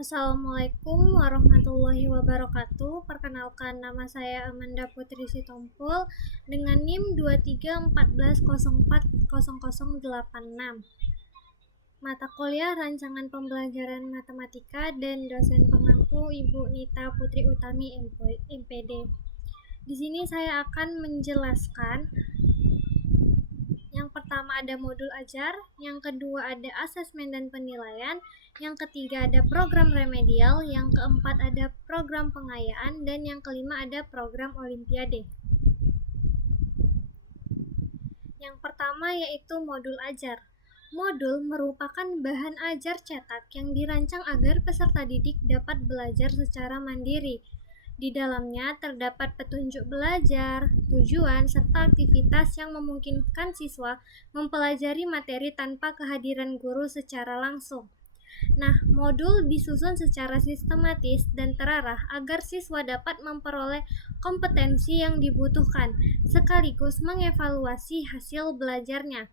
Assalamualaikum warahmatullahi wabarakatuh. Perkenalkan, nama saya Amanda Putri Sitompul dengan NIM 2314040086. Mata kuliah rancangan pembelajaran matematika dan dosen pengampu Ibu Nita Putri Utami MPD. Di sini saya akan menjelaskan. Yang pertama ada modul ajar, yang kedua ada asesmen dan penilaian, yang ketiga ada program remedial, yang keempat ada program pengayaan, dan yang kelima ada program olimpiade. Yang pertama yaitu modul ajar. Modul merupakan bahan ajar cetak yang dirancang agar peserta didik dapat belajar secara mandiri. Di dalamnya terdapat petunjuk belajar, tujuan, serta aktivitas yang memungkinkan siswa mempelajari materi tanpa kehadiran guru secara langsung. Nah, modul disusun secara sistematis dan terarah agar siswa dapat memperoleh kompetensi yang dibutuhkan, sekaligus mengevaluasi hasil belajarnya.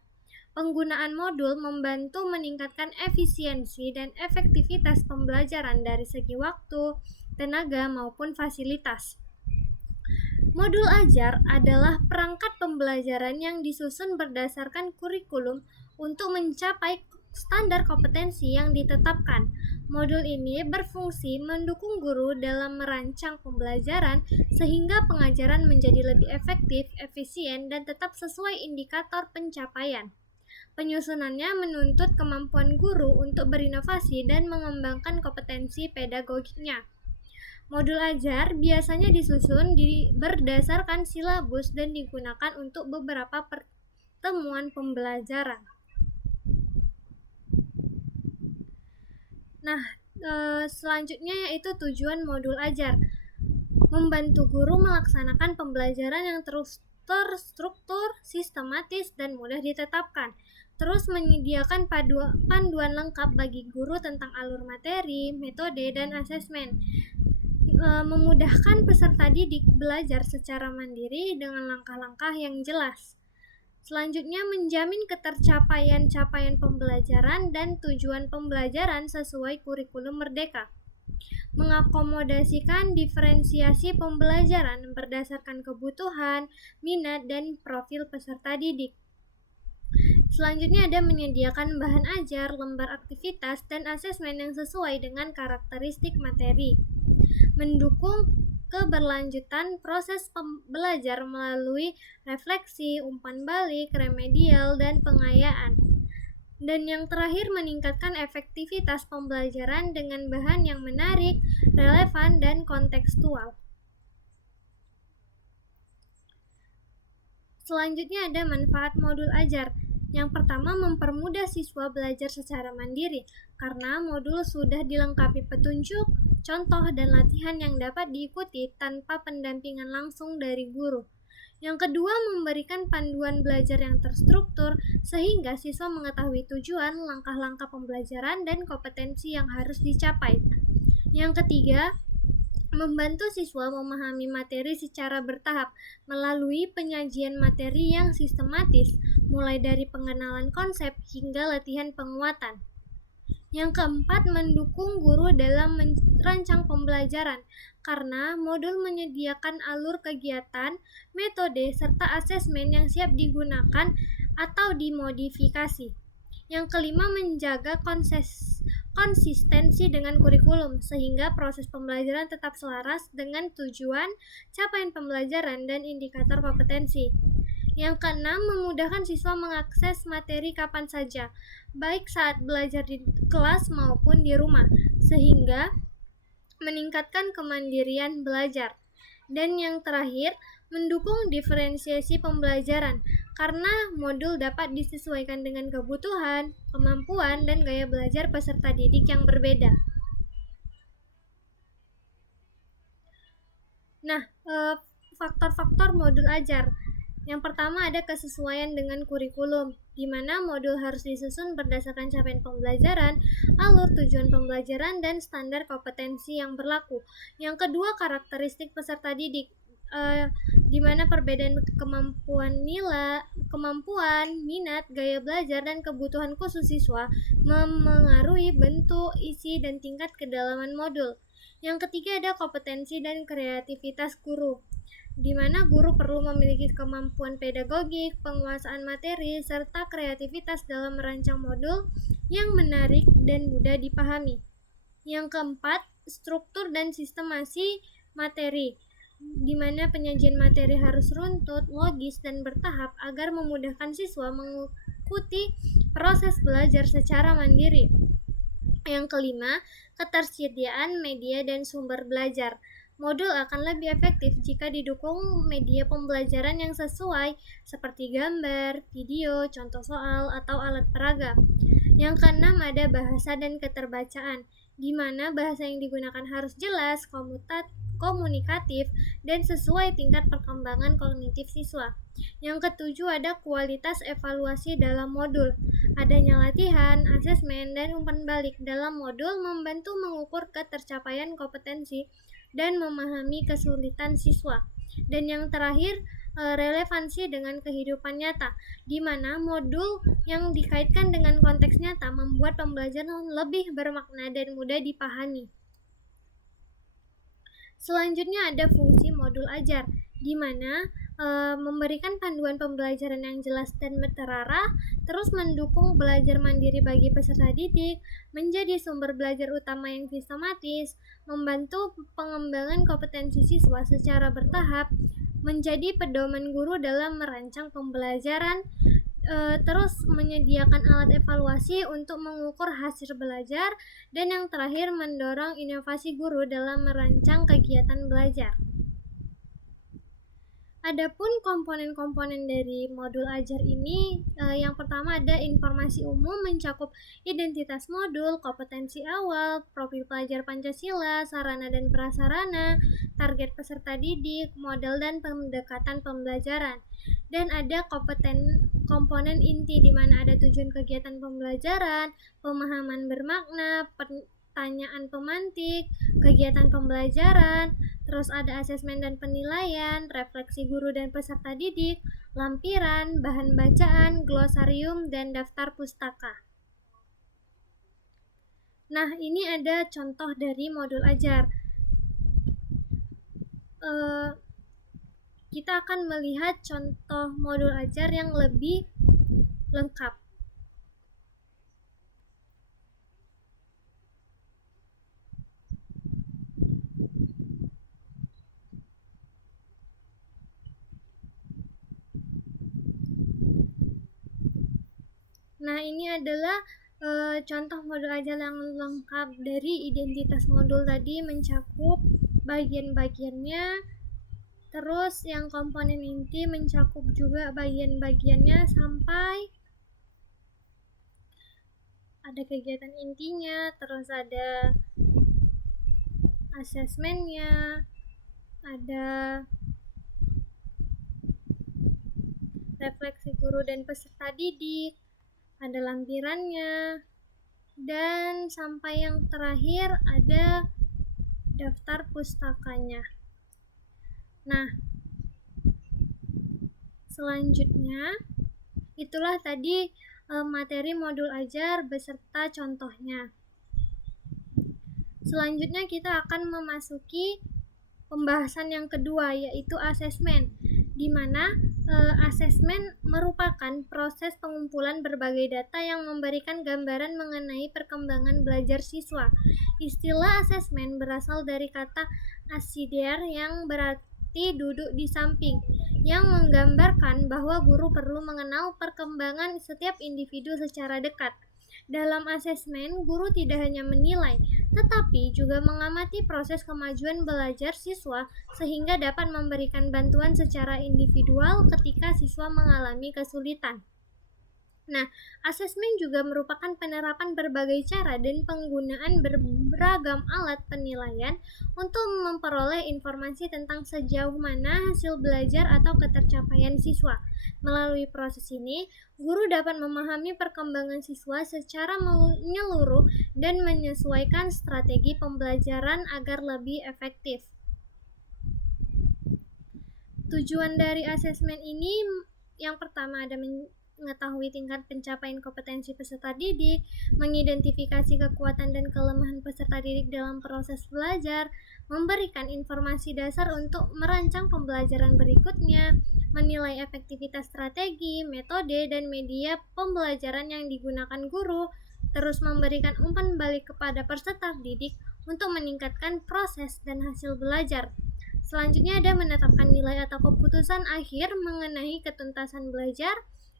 Penggunaan modul membantu meningkatkan efisiensi dan efektivitas pembelajaran dari segi waktu, tenaga, maupun fasilitas. Modul ajar adalah perangkat pembelajaran yang disusun berdasarkan kurikulum untuk mencapai standar kompetensi yang ditetapkan. Modul ini berfungsi mendukung guru dalam merancang pembelajaran sehingga pengajaran menjadi lebih efektif, efisien, dan tetap sesuai indikator pencapaian. Penyusunannya menuntut kemampuan guru untuk berinovasi dan mengembangkan kompetensi pedagogiknya. Modul ajar biasanya disusun berdasarkan silabus dan digunakan untuk beberapa pertemuan pembelajaran. Nah, selanjutnya yaitu tujuan modul ajar. Membantu guru melaksanakan pembelajaran yang terstruktur, sistematis, dan mudah ditetapkan. Terus menyediakan panduan lengkap bagi guru tentang alur materi, metode, dan asesmen. Memudahkan peserta didik belajar secara mandiri dengan langkah-langkah yang jelas. Selanjutnya, menjamin ketercapaian pembelajaran dan tujuan pembelajaran sesuai kurikulum merdeka. Mengakomodasikan diferensiasi pembelajaran berdasarkan kebutuhan, minat, dan profil peserta didik. Selanjutnya ada menyediakan bahan ajar, lembar aktivitas, dan asesmen yang sesuai dengan karakteristik materi. Mendukung keberlanjutan proses belajar melalui refleksi, umpan balik, remedial, dan pengayaan. Dan yang terakhir, meningkatkan efektivitas pembelajaran dengan bahan yang menarik, relevan, dan kontekstual. Selanjutnya ada manfaat modul ajar. Yang pertama, mempermudah siswa belajar secara mandiri karena modul sudah dilengkapi petunjuk, contoh, dan latihan yang dapat diikuti tanpa pendampingan langsung dari guru. Yang kedua, memberikan panduan belajar yang terstruktur sehingga siswa mengetahui tujuan, langkah-langkah pembelajaran, dan kompetensi yang harus dicapai. Yang ketiga, membantu siswa memahami materi secara bertahap melalui penyajian materi yang sistematis, mulai dari pengenalan konsep hingga latihan penguatan. Yang keempat, mendukung guru dalam merancang pembelajaran karena modul menyediakan alur kegiatan, metode, serta asesmen yang siap digunakan atau dimodifikasi. Yang kelima, menjaga konsistensi dengan kurikulum sehingga proses pembelajaran tetap selaras dengan tujuan, capaian pembelajaran, dan indikator kompetensi. Yang keenam, memudahkan siswa mengakses materi kapan saja, baik saat belajar di kelas maupun di rumah, sehingga meningkatkan kemandirian belajar. Dan yang terakhir, mendukung diferensiasi pembelajaran, karena modul dapat disesuaikan dengan kebutuhan, kemampuan, dan gaya belajar peserta didik yang berbeda. Nah, faktor-faktor modul ajar. Yang pertama ada kesesuaian dengan kurikulum, di mana modul harus disusun berdasarkan capaian pembelajaran, alur tujuan pembelajaran, dan standar kompetensi yang berlaku. Yang kedua, karakteristik peserta didik, di mana perbedaan Kemampuan, minat, gaya belajar, dan kebutuhan khusus siswa memengaruhi bentuk, isi, dan tingkat kedalaman modul. Yang ketiga ada kompetensi dan kreativitas guru, di mana guru perlu memiliki kemampuan pedagogik, penguasaan materi, serta kreativitas dalam merancang modul yang menarik dan mudah dipahami. Yang keempat, struktur dan sistemasi materi, di mana penyajian materi harus runtut, logis, dan bertahap agar memudahkan siswa mengikuti proses belajar secara mandiri. Yang kelima, ketersediaan media dan sumber belajar. Modul akan lebih efektif jika didukung media pembelajaran yang sesuai, seperti gambar, video, contoh soal, atau alat peraga. Yang keenam ada bahasa dan keterbacaan, di mana bahasa yang digunakan harus jelas, komunikatif, dan sesuai tingkat perkembangan kognitif siswa. Yang ketujuh ada kualitas evaluasi dalam modul. Adanya latihan, asesmen, dan umpan balik dalam modul membantu mengukur ketercapaian kompetensi dan memahami kesulitan siswa. Dan yang terakhir, relevansi dengan kehidupan nyata, di mana modul yang dikaitkan dengan konteks nyata membuat pembelajaran lebih bermakna dan mudah dipahami. Selanjutnya ada fungsi modul ajar, di mana memberikan panduan pembelajaran yang jelas dan terarah, terus mendukung belajar mandiri bagi peserta didik, menjadi sumber belajar utama yang sistematis, membantu pengembangan kompetensi siswa secara bertahap, menjadi pedoman guru dalam merancang pembelajaran, terus menyediakan alat evaluasi untuk mengukur hasil belajar, dan yang terakhir mendorong inovasi guru dalam merancang kegiatan belajar. Adapun komponen-komponen dari modul ajar ini, yang pertama ada informasi umum mencakup identitas modul, kompetensi awal, profil pelajar Pancasila, sarana dan prasarana, target peserta didik, model dan pendekatan pembelajaran. Dan ada komponen inti, di mana ada tujuan kegiatan pembelajaran, pemahaman bermakna, pertanyaan pemantik, kegiatan pembelajaran, terus ada asesmen dan penilaian, refleksi guru dan peserta didik, lampiran, bahan bacaan, glosarium, dan daftar pustaka. Nah, ini ada contoh dari modul ajar. Kita akan melihat contoh modul ajar yang lebih lengkap. Nah, ini adalah contoh modul ajar yang lengkap. Dari identitas modul tadi mencakup bagian-bagiannya, terus yang komponen inti mencakup juga bagian-bagiannya sampai ada kegiatan intinya, terus ada asesmennya, ada refleksi guru dan peserta didik, ada lampirannya, dan sampai yang terakhir ada daftar pustakanya. Nah, selanjutnya itulah tadi materi modul ajar beserta contohnya. Selanjutnya kita akan memasuki pembahasan yang kedua, yaitu asesmen, di mana asesmen merupakan proses pengumpulan berbagai data yang memberikan gambaran mengenai perkembangan belajar siswa. Istilah asesmen berasal dari kata asider yang berarti duduk di samping, yang menggambarkan bahwa guru perlu mengenal perkembangan setiap individu secara dekat. Dalam asesmen, guru tidak hanya menilai, tetapi juga mengamati proses kemajuan belajar siswa sehingga dapat memberikan bantuan secara individual ketika siswa mengalami kesulitan. Nah, asesmen juga merupakan penerapan berbagai cara dan penggunaan beragam alat penilaian untuk memperoleh informasi tentang sejauh mana hasil belajar atau ketercapaian siswa. Melalui proses ini, guru dapat memahami perkembangan siswa secara menyeluruh dan menyesuaikan strategi pembelajaran agar lebih efektif. Tujuan dari asesmen ini yang pertama ada mengetahui tingkat pencapaian kompetensi peserta didik, mengidentifikasi kekuatan dan kelemahan peserta didik dalam proses belajar, memberikan informasi dasar untuk merancang pembelajaran berikutnya, menilai efektivitas strategi, metode, dan media pembelajaran yang digunakan guru, terus memberikan umpan balik kepada peserta didik untuk meningkatkan proses dan hasil belajar. Selanjutnya ada menetapkan nilai atau keputusan akhir mengenai ketuntasan belajar,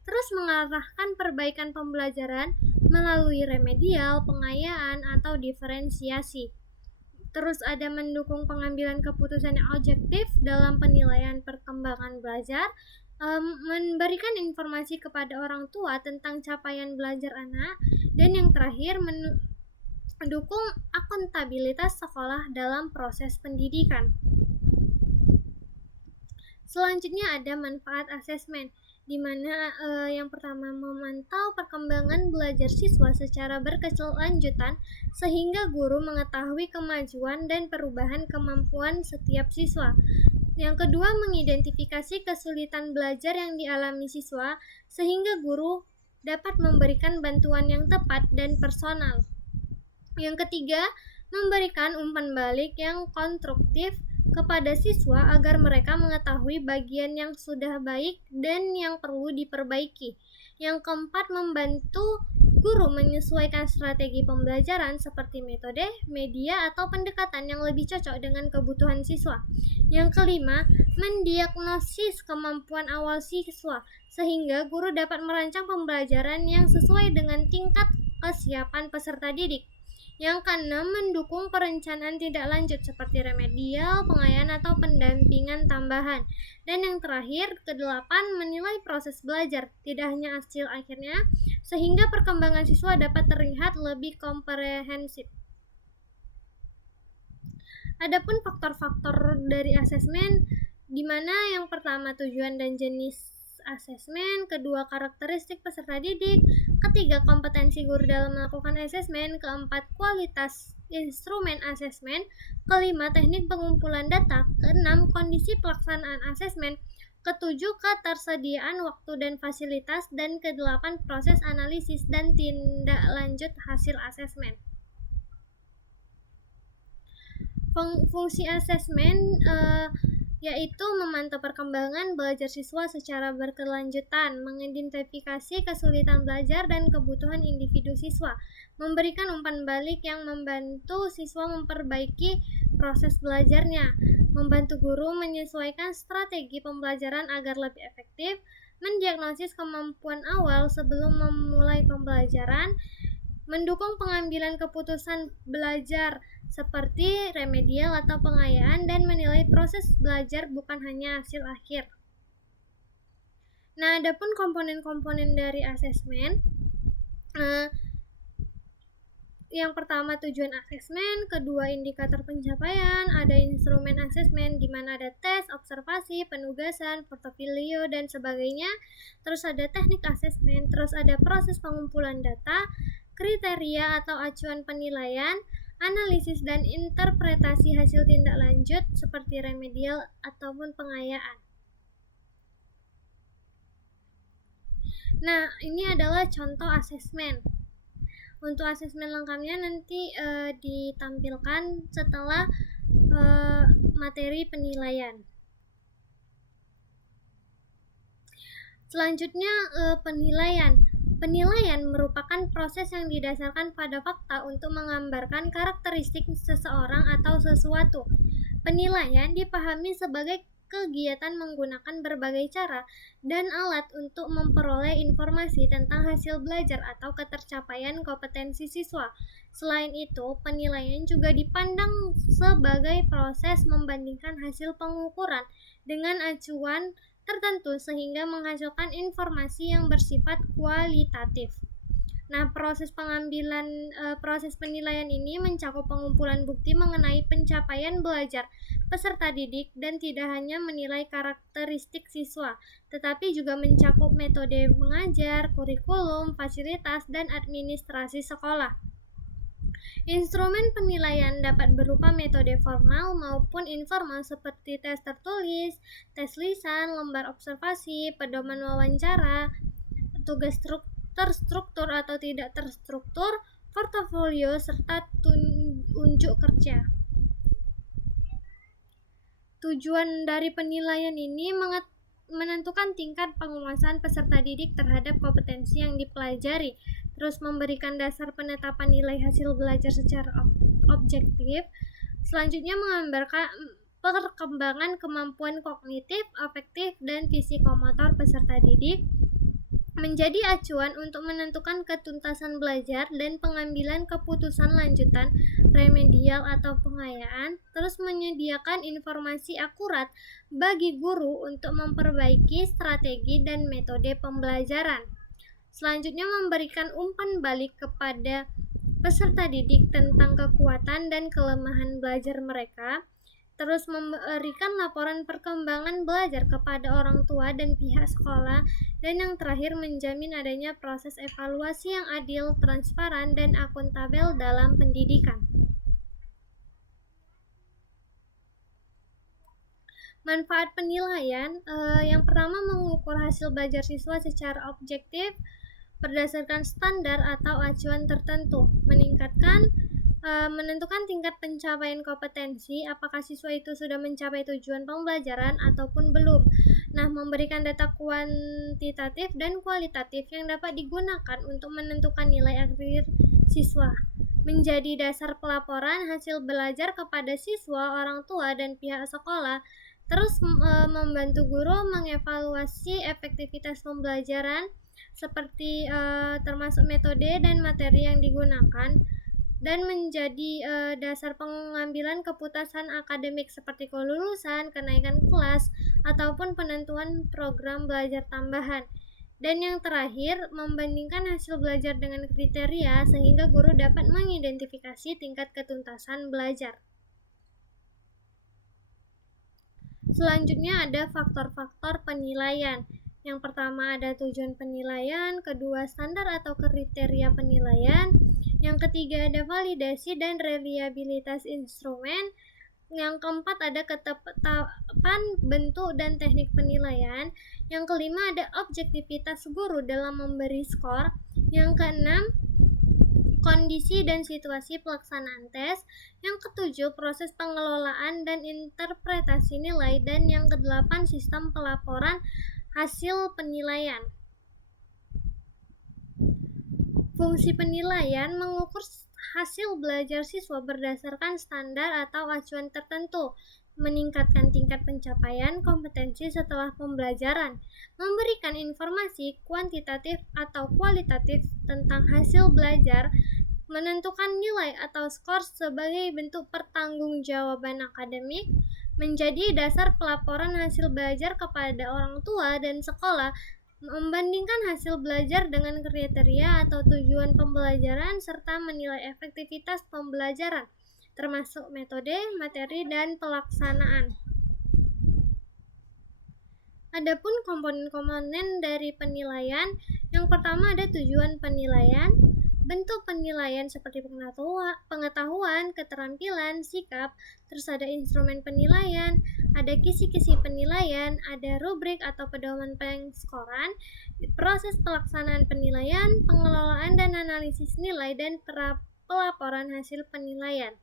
terus mengarahkan perbaikan pembelajaran melalui remedial, pengayaan, atau diferensiasi. Terus ada mendukung pengambilan keputusan yang objektif dalam penilaian perkembangan belajar, memberikan informasi kepada orang tua tentang capaian belajar anak, dan yang terakhir mendukung akuntabilitas sekolah dalam proses pendidikan. Selanjutnya ada manfaat asesmen, di mana yang pertama memantau perkembangan belajar siswa secara berkelanjutan sehingga guru mengetahui kemajuan dan perubahan kemampuan setiap siswa. Yang kedua, mengidentifikasi kesulitan belajar yang dialami siswa sehingga guru dapat memberikan bantuan yang tepat dan personal. Yang ketiga, memberikan umpan balik yang konstruktif kepada siswa agar mereka mengetahui bagian yang sudah baik dan yang perlu diperbaiki. Yang keempat, membantu guru menyesuaikan strategi pembelajaran seperti metode, media, atau pendekatan yang lebih cocok dengan kebutuhan siswa. Yang kelima, mendiagnosis kemampuan awal siswa sehingga guru dapat merancang pembelajaran yang sesuai dengan tingkat kesiapan peserta didik. Yang keenam, mendukung perencanaan tindak lanjut seperti remedial, pengayaan, atau pendampingan tambahan. Dan yang terakhir, kedelapan, menilai proses belajar, tidak hanya hasil akhirnya, sehingga perkembangan siswa dapat terlihat lebih komprehensif. Adapun faktor-faktor dari asesmen, di mana yang pertama tujuan dan jenis asesmen, kedua karakteristik peserta didik, ketiga kompetensi guru dalam melakukan asesmen, keempat kualitas instrumen asesmen, kelima teknik pengumpulan data, keenam kondisi pelaksanaan asesmen, ketujuh ketersediaan waktu dan fasilitas, dan kedelapan proses analisis dan tindak lanjut hasil asesmen. Fungsi asesmen yaitu memantau perkembangan belajar siswa secara berkelanjutan, mengidentifikasi kesulitan belajar dan kebutuhan individu siswa, memberikan umpan balik yang membantu siswa memperbaiki proses belajarnya, membantu guru menyesuaikan strategi pembelajaran agar lebih efektif, mendiagnosis kemampuan awal sebelum memulai pembelajaran, mendukung pengambilan keputusan belajar seperti remedial atau pengayaan, dan menilai proses belajar bukan hanya hasil akhir. Nah, adapun komponen-komponen dari asesmen, yang pertama tujuan asesmen, kedua indikator pencapaian, ada instrumen asesmen di mana ada tes, observasi, penugasan, portofolio, dan sebagainya. Terus ada teknik asesmen, terus ada proses pengumpulan data, kriteria atau acuan penilaian, analisis dan interpretasi hasil tindak lanjut seperti remedial ataupun pengayaan. Nah, ini adalah contoh asesmen. Untuk asesmen lengkapnya nanti ditampilkan setelah materi penilaian. Selanjutnya penilaian. Penilaian merupakan proses yang didasarkan pada fakta untuk menggambarkan karakteristik seseorang atau sesuatu. Penilaian dipahami sebagai kegiatan menggunakan berbagai cara dan alat untuk memperoleh informasi tentang hasil belajar atau ketercapaian kompetensi siswa. Selain itu, penilaian juga dipandang sebagai proses membandingkan hasil pengukuran dengan acuan tertentu sehingga menghasilkan informasi yang bersifat kualitatif. Nah, proses penilaian ini mencakup pengumpulan bukti mengenai pencapaian belajar peserta didik dan tidak hanya menilai karakteristik siswa, tetapi juga mencakup metode mengajar, kurikulum, fasilitas, dan administrasi sekolah. Instrumen penilaian dapat berupa metode formal maupun informal seperti tes tertulis, tes lisan, lembar observasi, pedoman wawancara, tugas terstruktur atau tidak terstruktur, portofolio, serta unjuk kerja. Tujuan dari penilaian ini menentukan tingkat penguasaan peserta didik terhadap kompetensi yang dipelajari, terus memberikan dasar penetapan nilai hasil belajar secara objektif. Selanjutnya menggambarkan perkembangan kemampuan kognitif, afektif, dan psikomotor peserta didik, menjadi acuan untuk menentukan ketuntasan belajar dan pengambilan keputusan lanjutan remedial atau pengayaan, terus menyediakan informasi akurat bagi guru untuk memperbaiki strategi dan metode pembelajaran. Selanjutnya memberikan umpan balik kepada peserta didik tentang kekuatan dan kelemahan belajar mereka, terus memberikan laporan perkembangan belajar kepada orang tua dan pihak sekolah, dan yang terakhir menjamin adanya proses evaluasi yang adil, transparan, dan akuntabel dalam pendidikan. Manfaat penilaian, yang pertama mengukur hasil belajar siswa secara objektif berdasarkan standar atau acuan tertentu, menentukan tingkat pencapaian kompetensi, apakah siswa itu sudah mencapai tujuan pembelajaran ataupun belum. Nah, memberikan data kuantitatif dan kualitatif yang dapat digunakan untuk menentukan nilai akhir siswa, menjadi dasar pelaporan hasil belajar kepada siswa, orang tua, dan pihak sekolah. Terus membantu guru mengevaluasi efektivitas pembelajaran seperti termasuk metode dan materi yang digunakan, dan menjadi dasar pengambilan keputusan akademik seperti kelulusan, kenaikan kelas, ataupun penentuan program belajar tambahan. Dan yang terakhir, membandingkan hasil belajar dengan kriteria sehingga guru dapat mengidentifikasi tingkat ketuntasan belajar. Selanjutnya ada faktor-faktor penilaian. Yang pertama ada tujuan penilaian, kedua standar atau kriteria penilaian, yang ketiga ada validasi dan reliabilitas instrumen, yang keempat ada ketetapan bentuk dan teknik penilaian, yang kelima ada objektivitas guru dalam memberi skor, yang keenam kondisi dan situasi pelaksanaan tes, yang ketujuh proses pengelolaan dan interpretasi nilai, dan yang kedelapan sistem pelaporan hasil penilaian. Fungsi penilaian mengukur hasil belajar siswa berdasarkan standar atau acuan tertentu, meningkatkan tingkat pencapaian kompetensi setelah pembelajaran, memberikan informasi kuantitatif atau kualitatif tentang hasil belajar, menentukan nilai atau skor sebagai bentuk pertanggungjawaban akademik, menjadi dasar pelaporan hasil belajar kepada orang tua dan sekolah, membandingkan hasil belajar dengan kriteria atau tujuan pembelajaran, serta menilai efektivitas pembelajaran, termasuk metode, materi, dan pelaksanaan. Adapun komponen-komponen dari penilaian, yang pertama ada tujuan penilaian, bentuk penilaian seperti pengetahuan, keterampilan, sikap, terus ada instrumen penilaian, ada kisi-kisi penilaian, ada rubrik atau pedoman pengskoran, proses pelaksanaan penilaian, pengelolaan dan analisis nilai, dan pelaporan hasil penilaian.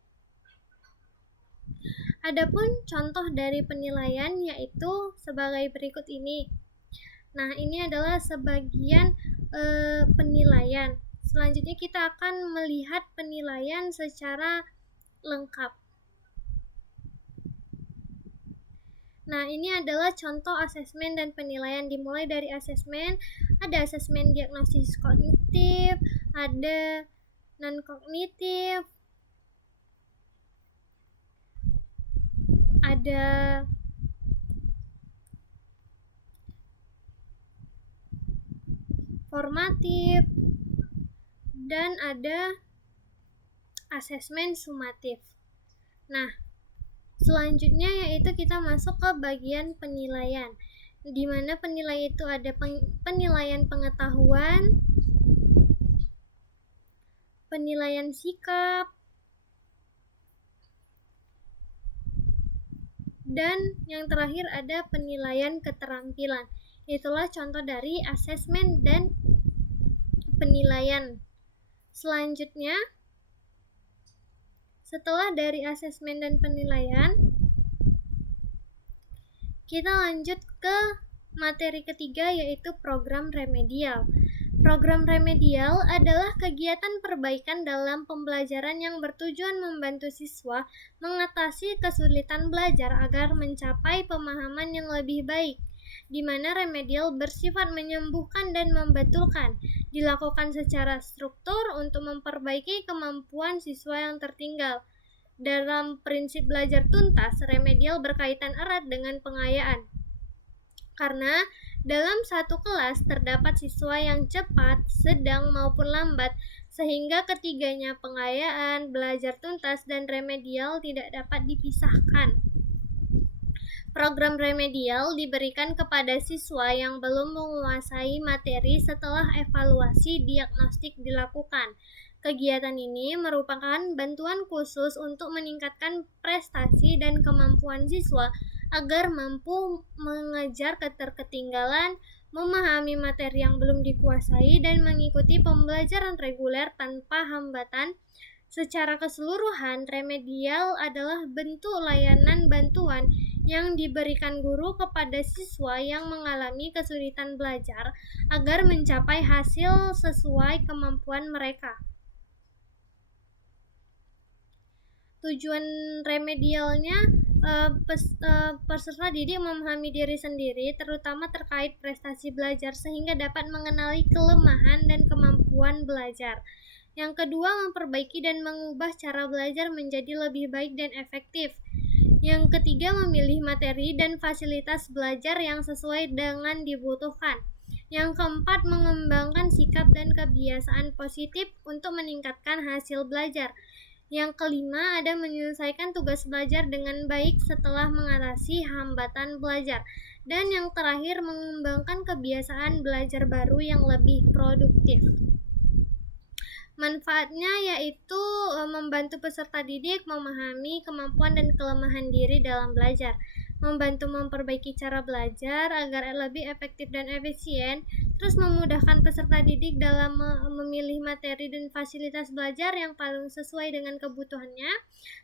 Adapun contoh dari penilaian yaitu sebagai berikut ini. Nah, ini adalah sebagian penilaian. Selanjutnya kita akan melihat penilaian secara lengkap. Nah, ini adalah contoh asesmen dan penilaian. Dimulai dari asesmen, ada asesmen diagnosis kognitif, ada non-kognitif, ada formatif, dan ada asesmen sumatif. Nah, selanjutnya yaitu kita masuk ke bagian penilaian, di mana penilaian itu ada penilaian pengetahuan, penilaian sikap, Dan yang terakhir ada penilaian keterampilan. Itulah contoh dari asesmen dan penilaian. Selanjutnya, setelah dari asesmen dan penilaian, kita lanjut ke materi ketiga, yaitu program remedial. Program remedial adalah kegiatan perbaikan dalam pembelajaran yang bertujuan membantu siswa mengatasi kesulitan belajar agar mencapai pemahaman yang lebih baik, di mana remedial bersifat menyembuhkan dan membetulkan, dilakukan secara struktur untuk memperbaiki kemampuan siswa yang tertinggal. Dalam prinsip belajar tuntas, remedial berkaitan erat dengan pengayaan. Karena dalam satu kelas terdapat siswa yang cepat, sedang maupun lambat, sehingga ketiganya pengayaan, belajar tuntas, dan remedial tidak dapat dipisahkan. Program remedial diberikan kepada siswa yang belum menguasai materi setelah evaluasi diagnostik dilakukan. Kegiatan ini merupakan bantuan khusus untuk meningkatkan prestasi dan kemampuan siswa agar mampu mengejar keterketinggalan, memahami materi yang belum dikuasai, dan mengikuti pembelajaran reguler tanpa hambatan. Secara keseluruhan, remedial adalah bentuk layanan bantuan yang diberikan guru kepada siswa yang mengalami kesulitan belajar agar mencapai hasil sesuai kemampuan mereka. Tujuan remedialnya peserta didik memahami diri sendiri, terutama terkait prestasi belajar, sehingga dapat mengenali kelemahan dan kemampuan belajar. Yang kedua, memperbaiki dan mengubah cara belajar menjadi lebih baik dan efektif. Yang ketiga, memilih materi dan fasilitas belajar yang sesuai dengan dibutuhkan. Yang keempat, mengembangkan sikap dan kebiasaan positif untuk meningkatkan hasil belajar. Yang kelima, ada menyelesaikan tugas belajar dengan baik setelah mengatasi hambatan belajar. Dan yang terakhir, mengembangkan kebiasaan belajar baru yang lebih produktif. Manfaatnya yaitu membantu peserta didik memahami kemampuan dan kelemahan diri dalam belajar, membantu memperbaiki cara belajar agar lebih efektif dan efisien, terus memudahkan peserta didik dalam memilih materi dan fasilitas belajar yang paling sesuai dengan kebutuhannya,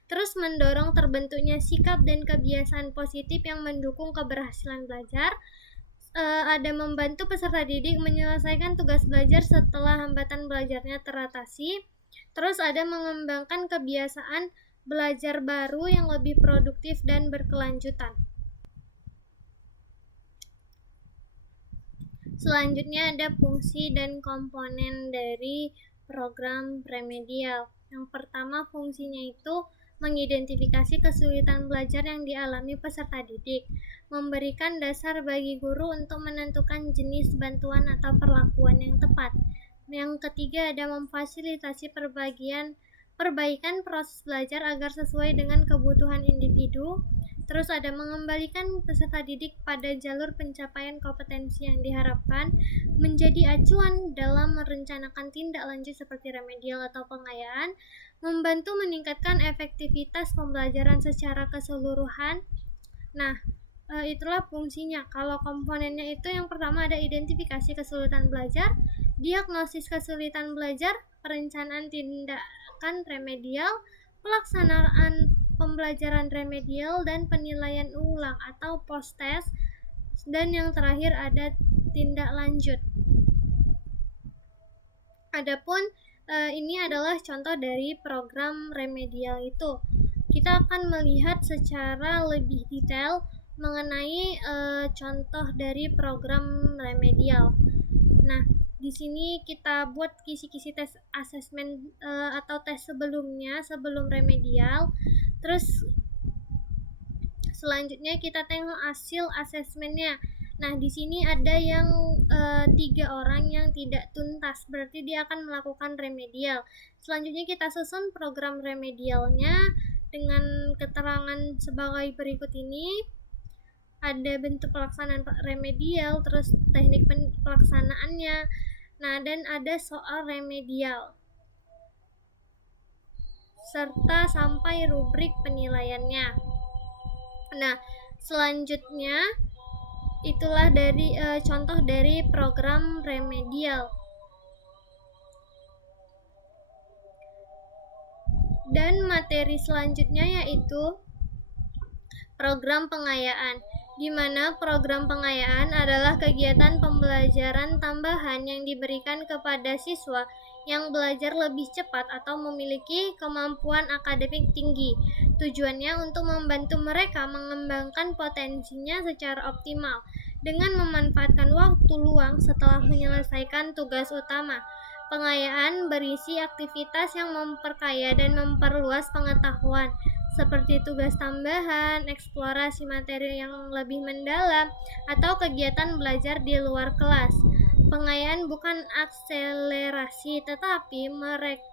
terus mendorong terbentuknya sikap dan kebiasaan positif yang mendukung keberhasilan belajar. Ada membantu peserta didik menyelesaikan tugas belajar setelah hambatan belajarnya teratasi. Terus ada mengembangkan kebiasaan belajar baru yang lebih produktif dan berkelanjutan. Selanjutnya ada fungsi dan komponen dari program remedial. Yang pertama, fungsinya itu mengidentifikasi kesulitan belajar yang dialami peserta didik, memberikan dasar bagi guru untuk menentukan jenis bantuan atau perlakuan yang tepat. Yang ketiga, ada memfasilitasi perbaikan proses belajar agar sesuai dengan kebutuhan individu. Terus ada mengembalikan peserta didik pada jalur pencapaian kompetensi yang diharapkan, menjadi acuan dalam merencanakan tindak lanjut seperti remedial atau pengayaan, membantu meningkatkan efektivitas pembelajaran secara keseluruhan. Nah, itulah fungsinya. Kalau komponennya itu yang pertama ada identifikasi kesulitan belajar, diagnosis kesulitan belajar, perencanaan tindakan remedial, pelaksanaan pembelajaran remedial, dan penilaian ulang atau post-test, dan yang terakhir ada tindak lanjut. Adapun ini adalah contoh dari program remedial itu. Kita akan melihat secara lebih detail mengenai contoh dari program remedial. Nah, di sini kita buat kisi-kisi tes asesmen atau tes sebelumnya sebelum remedial. Terus selanjutnya kita tengok hasil asesmennya. Nah, di sini ada yang 3 orang yang tidak tuntas, berarti dia akan melakukan remedial. Selanjutnya kita susun program remedialnya dengan keterangan sebagai berikut ini. Ada bentuk pelaksanaan remedial, terus teknik pelaksanaannya, nah, dan ada soal remedial, serta sampai rubrik penilaiannya. Nah, Selanjutnya, itulah dari contoh dari program remedial. Dan materi selanjutnya yaitu program pengayaan, di mana program pengayaan adalah kegiatan pembelajaran tambahan yang diberikan kepada siswa yang belajar lebih cepat atau memiliki kemampuan akademik tinggi. Tujuannya untuk membantu mereka mengembangkan potensinya secara optimal dengan memanfaatkan waktu luang setelah menyelesaikan tugas utama. Pengayaan berisi aktivitas yang memperkaya dan memperluas pengetahuan, seperti tugas tambahan, eksplorasi materi yang lebih mendalam, atau kegiatan belajar di luar kelas. Pengayaan bukan akselerasi, tetapi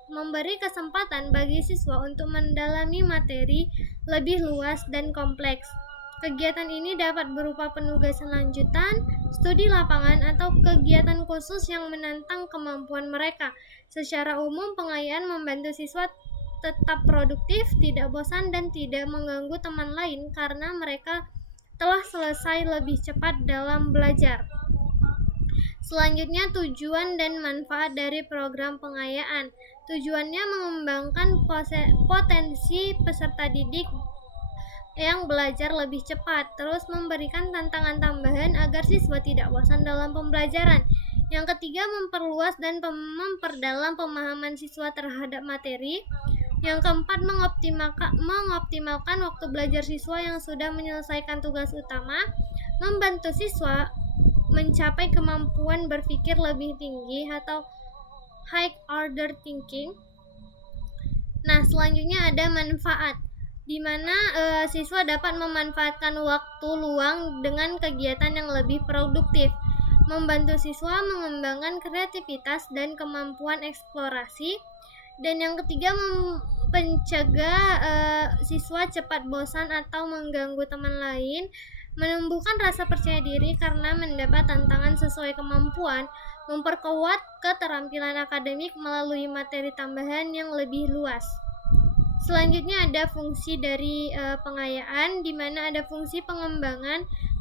memberi kesempatan bagi siswa untuk mendalami materi lebih luas dan kompleks. Kegiatan ini dapat berupa penugasan lanjutan, studi lapangan, atau kegiatan khusus yang menantang kemampuan mereka. Secara umum, pengayaan membantu siswa tetap produktif, tidak bosan, dan tidak mengganggu teman lain karena mereka telah selesai lebih cepat dalam belajar. Selanjutnya, tujuan dan manfaat dari program pengayaan. Tujuannya mengembangkan potensi peserta didik yang belajar lebih cepat, terus memberikan tantangan tambahan agar siswa tidak bosan dalam pembelajaran. Yang ketiga, memperluas dan memperdalam pemahaman siswa terhadap materi. Yang keempat, mengoptimalkan waktu belajar siswa yang sudah menyelesaikan tugas utama, membantu siswa mencapai kemampuan berpikir lebih tinggi atau high order thinking. Nah, selanjutnya ada manfaat, di mana siswa dapat memanfaatkan waktu luang dengan kegiatan yang lebih produktif, membantu siswa mengembangkan kreativitas dan kemampuan eksplorasi. Dan yang ketiga, mencegah siswa cepat bosan atau mengganggu teman lain, menumbuhkan rasa percaya diri karena mendapat tantangan sesuai kemampuan, memperkuat keterampilan akademik melalui materi tambahan yang lebih luas. Selanjutnya ada fungsi dari pengayaan, di mana ada fungsi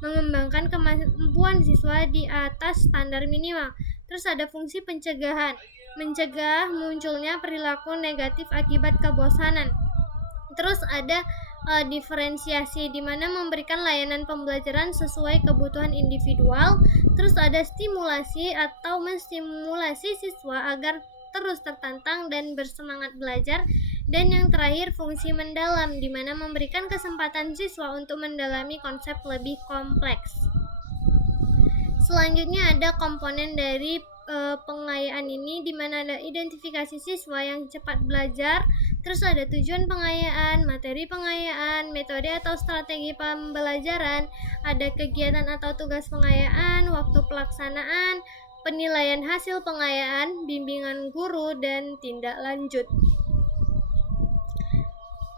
mengembangkan kemampuan siswa di atas standar minimal. Terus ada fungsi pencegahan, mencegah munculnya perilaku negatif akibat kebosanan. Terus ada diferensiasi, di mana memberikan layanan pembelajaran sesuai kebutuhan individual. Terus ada stimulasi atau menstimulasi siswa agar terus tertantang dan bersemangat belajar. Dan yang terakhir, fungsi mendalam, di mana memberikan kesempatan siswa untuk mendalami konsep lebih kompleks. Selanjutnya ada komponen dari pengayaan ini, di mana ada identifikasi siswa yang cepat belajar, terus ada tujuan pengayaan, materi pengayaan, metode atau strategi pembelajaran, ada kegiatan atau tugas pengayaan, waktu pelaksanaan, penilaian hasil pengayaan, bimbingan guru, dan tindak lanjut.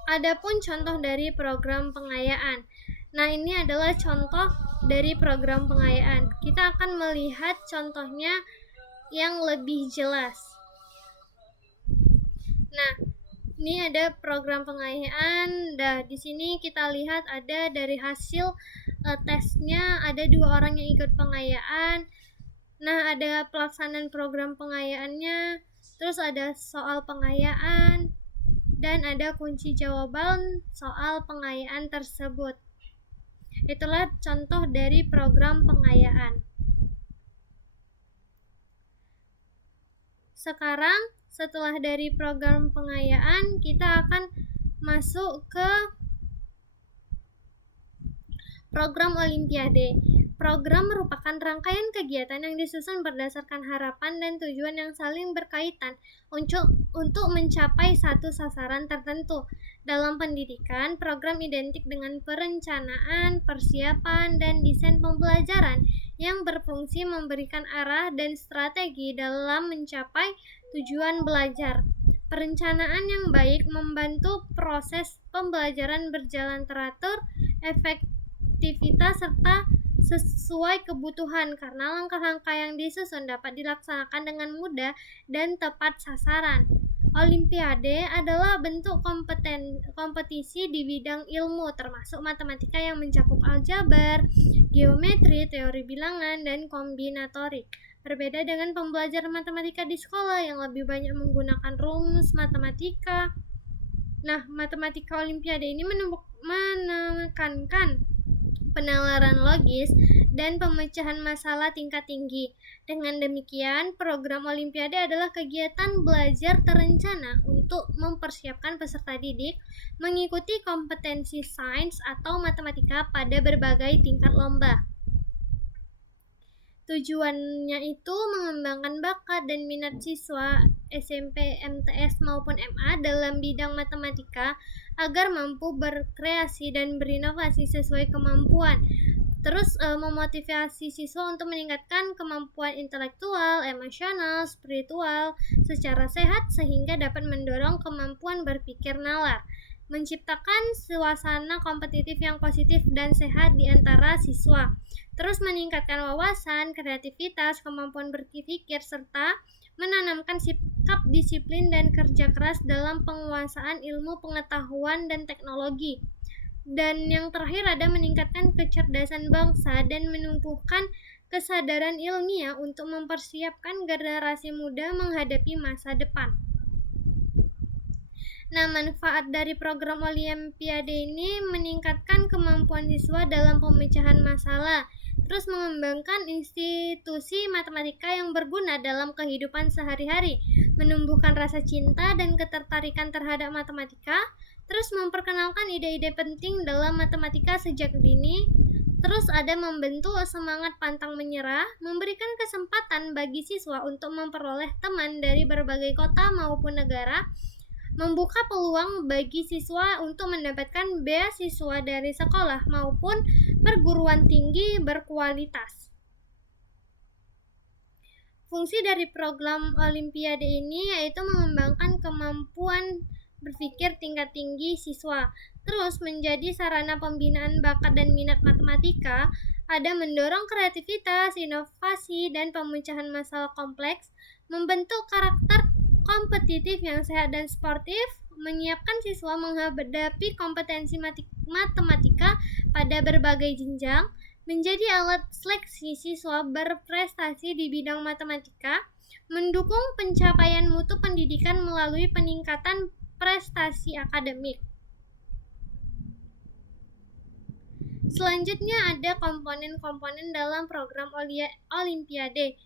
Adapun contoh dari program pengayaan. Nah, ini adalah contoh dari program pengayaan. Kita akan melihat contohnya yang lebih jelas. Nah, ini ada program pengayaan. Di sini kita lihat ada dari hasil tesnya, ada 2 orang yang ikut pengayaan. Nah, ada pelaksanaan program pengayaannya, terus ada soal pengayaan, dan ada kunci jawaban soal pengayaan tersebut. Itulah contoh dari program pengayaan. Sekarang, setelah dari program pengayaan, kita akan masuk ke program Olimpiade. Program merupakan rangkaian kegiatan yang disusun berdasarkan harapan dan tujuan yang saling berkaitan untuk mencapai satu sasaran tertentu. Dalam pendidikan, program identik dengan perencanaan, persiapan, dan desain pembelajaran yang berfungsi memberikan arah dan strategi dalam mencapai tujuan belajar. Perencanaan yang baik membantu proses pembelajaran berjalan teratur, efektivitas, serta sesuai kebutuhan, karena langkah-langkah yang disusun dapat dilaksanakan dengan mudah dan tepat sasaran. Olimpiade adalah bentuk kompetisi di bidang ilmu, termasuk matematika yang mencakup aljabar, geometri, teori bilangan, dan kombinatorik. Berbeda dengan pembelajaran matematika di sekolah yang lebih banyak menggunakan rumus matematika. Nah, matematika Olimpiade ini menekankan penalaran logis dan pemecahan masalah tingkat tinggi. Dengan demikian, program Olimpiade adalah kegiatan belajar terencana untuk mempersiapkan peserta didik mengikuti kompetensi sains atau matematika pada berbagai tingkat lomba. Tujuannya itu mengembangkan bakat dan minat siswa SMP, MTS maupun MA dalam bidang matematika agar mampu berkreasi dan berinovasi sesuai kemampuan. Terus memotivasi siswa untuk meningkatkan kemampuan intelektual, emosional, spiritual secara sehat sehingga dapat mendorong kemampuan berpikir nalar, menciptakan suasana kompetitif yang positif dan sehat di antara siswa. Terus meningkatkan wawasan, kreativitas, kemampuan berpikir, serta menanamkan sikap disiplin dan kerja keras dalam penguasaan ilmu pengetahuan dan teknologi. Dan yang terakhir ada meningkatkan kecerdasan bangsa dan menumbuhkan kesadaran ilmiah untuk mempersiapkan generasi muda menghadapi masa depan. Nah, manfaat dari program Olimpiade ini meningkatkan kemampuan siswa dalam pemecahan masalah, terus mengembangkan institusi matematika yang berguna dalam kehidupan sehari-hari, menumbuhkan rasa cinta dan ketertarikan terhadap matematika, terus memperkenalkan ide-ide penting dalam matematika sejak dini, terus ada membentuk semangat pantang menyerah, memberikan kesempatan bagi siswa untuk memperoleh teman dari berbagai kota maupun negara, membuka peluang bagi siswa untuk mendapatkan beasiswa dari sekolah maupun perguruan tinggi berkualitas. Fungsi dari program Olimpiade ini yaitu mengembangkan kemampuan berpikir tingkat tinggi siswa, terus menjadi sarana pembinaan bakat dan minat matematika, ada mendorong kreativitas, inovasi, dan pemecahan masalah kompleks, membentuk karakter kompetitif yang sehat dan sportif, menyiapkan siswa menghadapi kompetensi matematika pada berbagai jenjang, menjadi alat seleksi siswa berprestasi di bidang matematika, mendukung pencapaian mutu pendidikan melalui peningkatan prestasi akademik. Selanjutnya ada komponen-komponen dalam program Olimpiade,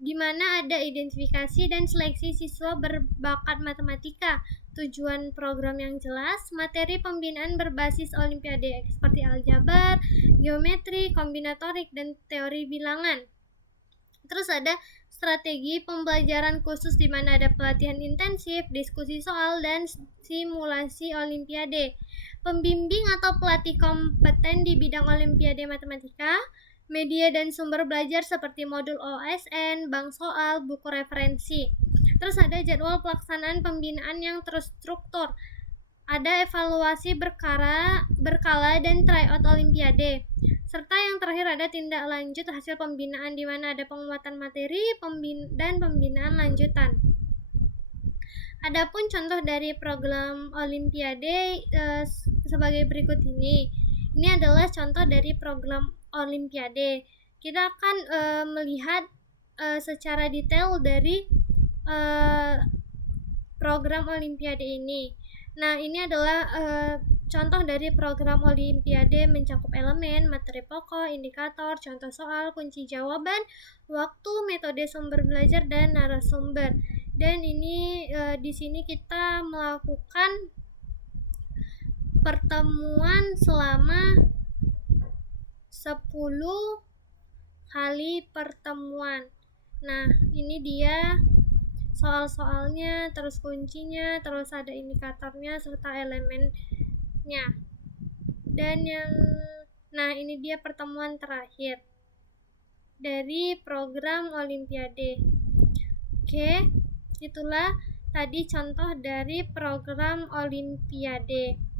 di mana ada identifikasi dan seleksi siswa berbakat matematika, tujuan program yang jelas, materi pembinaan berbasis Olimpiade seperti aljabar, geometri, kombinatorik, dan teori bilangan. Terus ada strategi pembelajaran khusus di mana ada pelatihan intensif, diskusi soal, dan simulasi Olimpiade. Pembimbing atau pelatih kompeten di bidang Olimpiade matematika, media dan sumber belajar seperti modul OSN, bank soal, buku referensi. Terus ada jadwal pelaksanaan pembinaan yang terstruktur. Ada evaluasi berkala dan tryout Olimpiade. Serta yang terakhir ada tindak lanjut hasil pembinaan di mana ada penguatan materi dan pembinaan lanjutan. Adapun contoh dari program Olimpiade sebagai berikut ini. Ini adalah contoh dari program Olimpiade. Kita akan melihat secara detail dari program Olimpiade ini. Nah, ini adalah contoh dari program Olimpiade mencakup elemen, materi pokok, indikator, contoh soal, kunci jawaban, waktu, metode sumber belajar, dan narasumber. Dan ini di sini kita melakukan pertemuan selama 10 kali pertemuan. Nah, ini dia soal-soalnya, terus kuncinya, terus ada indikatornya serta elemennya. Dan ini dia pertemuan terakhir dari program Olimpiade. Oke, itulah tadi contoh dari program Olimpiade.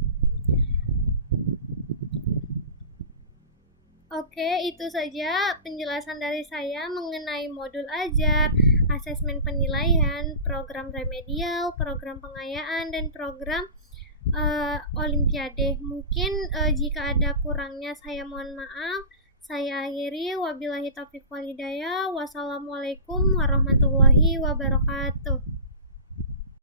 Oke, itu saja penjelasan dari saya mengenai modul ajar, asesmen penilaian, program remedial, program pengayaan, dan program Olimpiade. Mungkin jika ada kurangnya saya mohon maaf. Saya akhiri, wabillahi taufiq walhidayah. Wassalamualaikum warahmatullahi wabarakatuh.